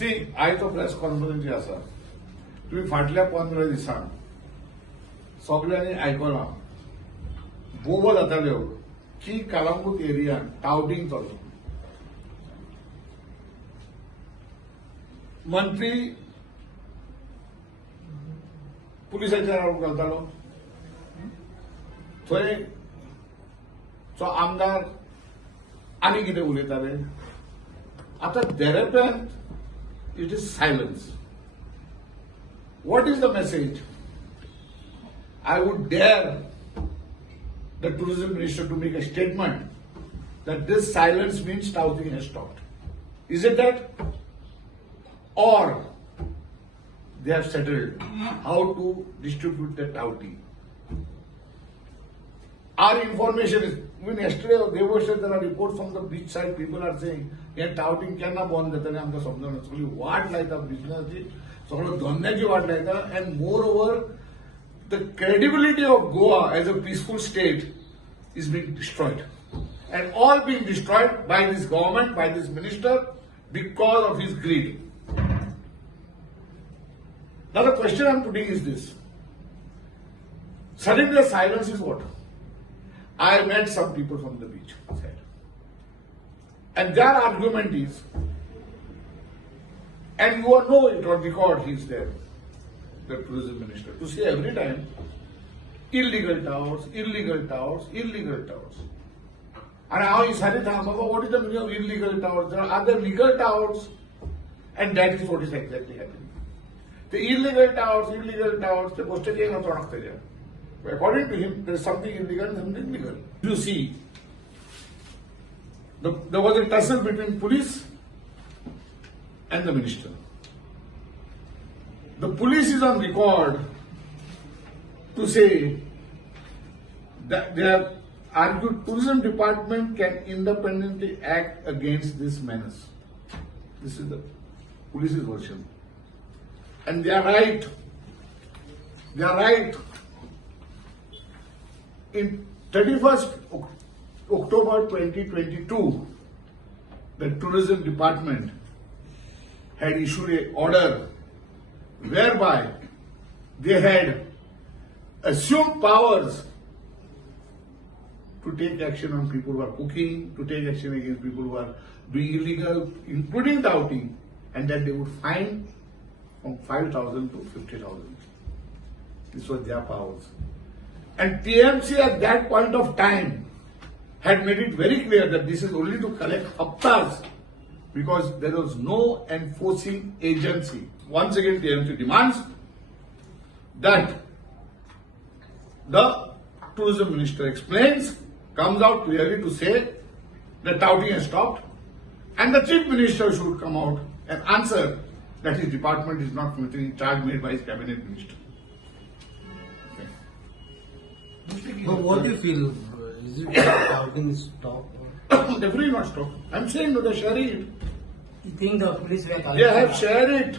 सी आयचो press conference जी आसा तुम्ही फाटल्या 15 दिसांनी सगळ्यांनी आयकलां बोबो जाताल्यो की कलंगूट एरियान टाउटिंग चल्लो. मंत्री पुलिसांचेर आरोप घालतालो, थंय तो आमदार आनी कितें उलयताले. आतां देरेपॅन it is silence. What is the message? I would dare the tourism minister to make a statement that this silence means touting has stopped. Is it that? Or they have settled how to distribute the touting. Our information is, even yesterday they were said there are reports from the beach side, people are saying, yeah, touting cannot bond that आमकां समजून सगळी वाट लायता बिजनेसची, सगळो धंद्याची वाट लायता, and moreover the credibility of Goa as a peaceful state is being destroyed, and all being destroyed by this government, by this minister, because of his greed. Now the question I'm putting is this: suddenly the silence is what? I met some people from the beach side, and their argument is, and you all know it on record, he's there, the tourism minister, to say every time, illegal towers, illegal towers, illegal towers. And now he said, what is the meaning of illegal towers? There are other legal towers, and that is what is exactly happening. The illegal towers, the poster is not on there. According to him, there is something illegal and something legal. You see, there was a tussle between police and the minister. The police is on record to say that they have argued tourism department can independently act against this menace. This is the police's version. And they are right. They are right. In 31st October 2022, the tourism department had issued an order whereby they had assumed powers to take action on people who are cooking, to take action against people who are doing illegal, including touting, and that they would fine from 5,000 to 50,000. This was their powers. And TMC at that point of time had made it very clear that this is only to collect haftas, because there was no enforcing agency. Once again, TMC demands that the tourism minister explains, comes out clearly to say that touting has stopped, and the chief minister should come out and answer that his department is not fulfilling charge made by his cabinet minister. But what do you feel? Is it touting stop? Definitely not stop. I'm saying no, they're sharing it. You think the police were collecting? They have shared it.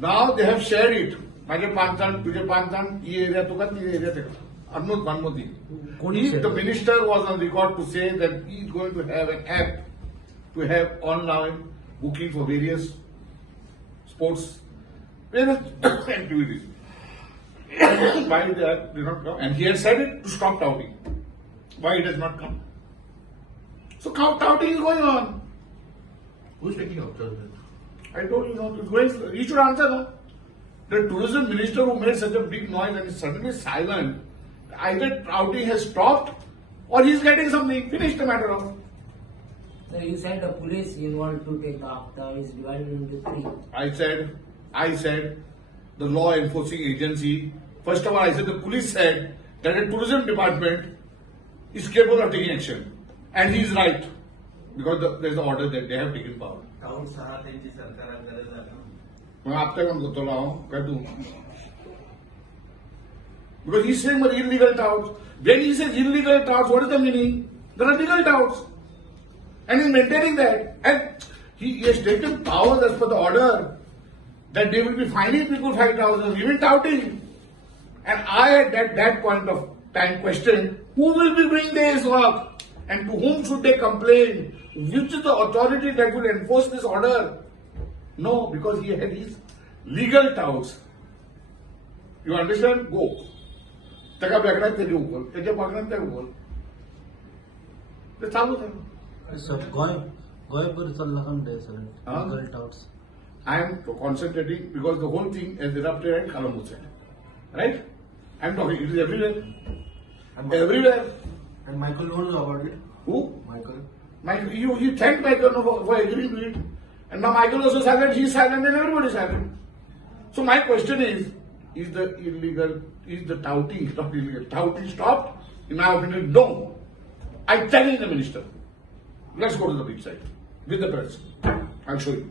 Now they have shared it. माझे 5 जण, तुझे 5 जण, ही area तुका, ती area तेका. Arnold Banmodi. The minister was on record to say that he is going to have an app to have online booking for various sports, various activities. Why that did not come? And he has said it to stop touting. Why it has not come? So touting is going on. Who's taking out charge? I told you, no, it's going. He should answer, no. The tourism minister who made such a big noise and is suddenly silent, either touting has stopped or he's getting something. Finished the matter off. So you said the police involved to take after is divided into 3. I said the law enforcing agency. First of all, I said the police said that the tourism department is capable of taking action. And he is right. Because there is an order that they have taken power. Because he's saying about illegal touts. When he says illegal touts, what is the meaning? There are legal touts. And he's maintaining that. And he has taken powers as per the order that they will be fining people 5,000, even touting. And I at that point of time questioned, who will be doing this work? And to whom should they complain? Which is the authority that will enforce this order? No, because he had his legal touts. You understand? Go. त्याका बेगण्यात तेली उखल त्याच्या पगण्यात ते उखल ते चालूच आहे. Sir गोय बरं चालला का म्हणते sir legal touts. I am concentrating because the whole thing has erupted at Kalamuche. Right? I am talking, it is everywhere. Everywhere. And Michael knows about it. Who? Michael. You thank Michael for agreeing to it. And now Michael also silent, he is silent, and everybody is silent. So my question is the touting, not illegal, touting stopped? In my opinion, no. I challenge the minister. Let's go to the beach side with the press. I'll show you.